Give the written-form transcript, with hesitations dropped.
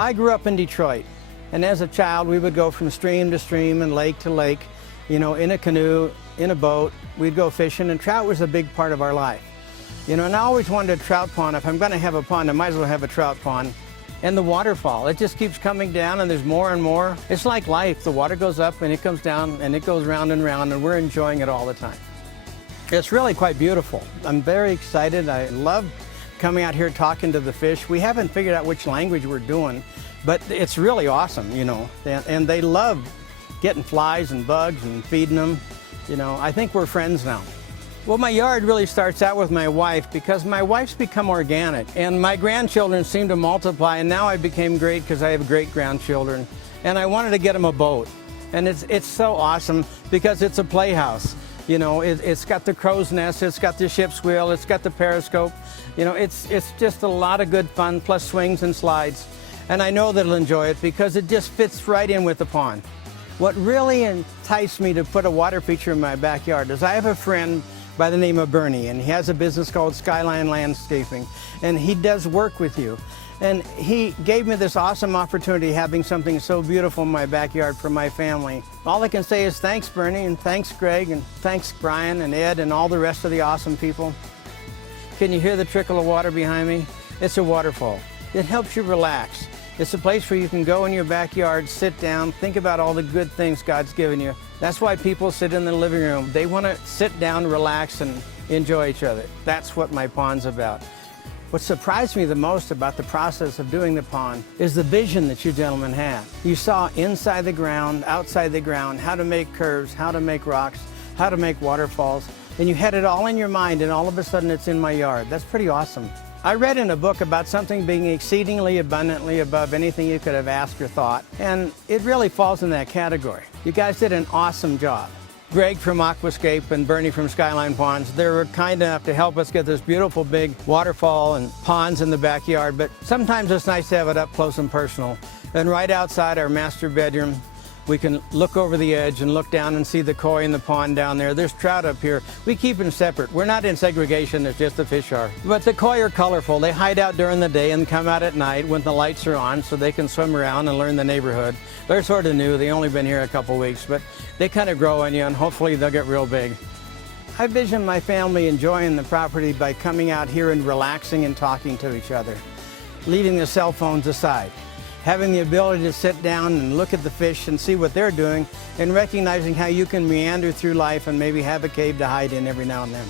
I grew up in Detroit, and as a child we would go from stream to stream and lake to lake, in a canoe, in a boat. We'd go fishing, and trout was a big part of our life. And I always wanted a trout pond. If I'm going to have a pond, I might as well have a trout pond. And the waterfall, it just keeps coming down, and there's more and more. It's like life. The water goes up and it comes down and it goes round and round, and we're enjoying it all the time. It's really quite beautiful. I'm very excited. I love coming out here talking to the fish. We haven't figured out which language we're doing, but it's really awesome, and they love getting flies and bugs and feeding them. I think we're friends now. Well, my yard really starts out with my wife, because my wife's become organic, and my grandchildren seem to multiply, and now I became great because I have great-grandchildren, and I wanted to get them a boat. And it's so awesome because it's a playhouse. It's got the crow's nest, it's got the ship's wheel, it's got the periscope. It's just a lot of good fun, plus swings and slides. And I know that they'll enjoy it because it just fits right in with the pond. What really enticed me to put a water feature in my backyard is I have a friend by the name of Bernie, and he has a business called Skyline Landscaping, and he does work with you. And he gave me this awesome opportunity, having something so beautiful in my backyard for my family. All I can say is thanks, Bernie, and thanks, Greg, and thanks, Brian and Ed, and all the rest of the awesome people. Can you hear the trickle of water behind me? It's a waterfall. It helps you relax. It's a place where you can go in your backyard, sit down, think about all the good things God's given you. That's why people sit in the living room. They want to sit down, relax, and enjoy each other. That's what my pond's about. What surprised me the most about the process of doing the pond is the vision that you gentlemen had. You saw inside the ground, outside the ground, how to make curves, how to make rocks, how to make waterfalls, and you had it all in your mind, and all of a sudden it's in my yard. That's pretty awesome. I read in a book about something being exceedingly abundantly above anything you could have asked or thought, and it really falls in that category. You guys did an awesome job. Greg from Aquascape and Bernie from Skyline Ponds, they were kind enough to help us get this beautiful big waterfall and ponds in the backyard, but sometimes it's nice to have it up close and personal. And right outside our master bedroom, we can look over the edge and look down and see the koi in the pond down there. There's trout up here. We keep them separate. We're not in segregation, it's just the fish are. But the koi are colorful. They hide out during the day and come out at night when the lights are on, so they can swim around and learn the neighborhood. They're sort of new. They've only been here a couple weeks, but they kind of grow on you, and hopefully they'll get real big. I vision my family enjoying the property by coming out here and relaxing and talking to each other, leaving the cell phones aside, having the ability to sit down and look at the fish and see what they're doing, and recognizing how you can meander through life and maybe have a cave to hide in every now and then.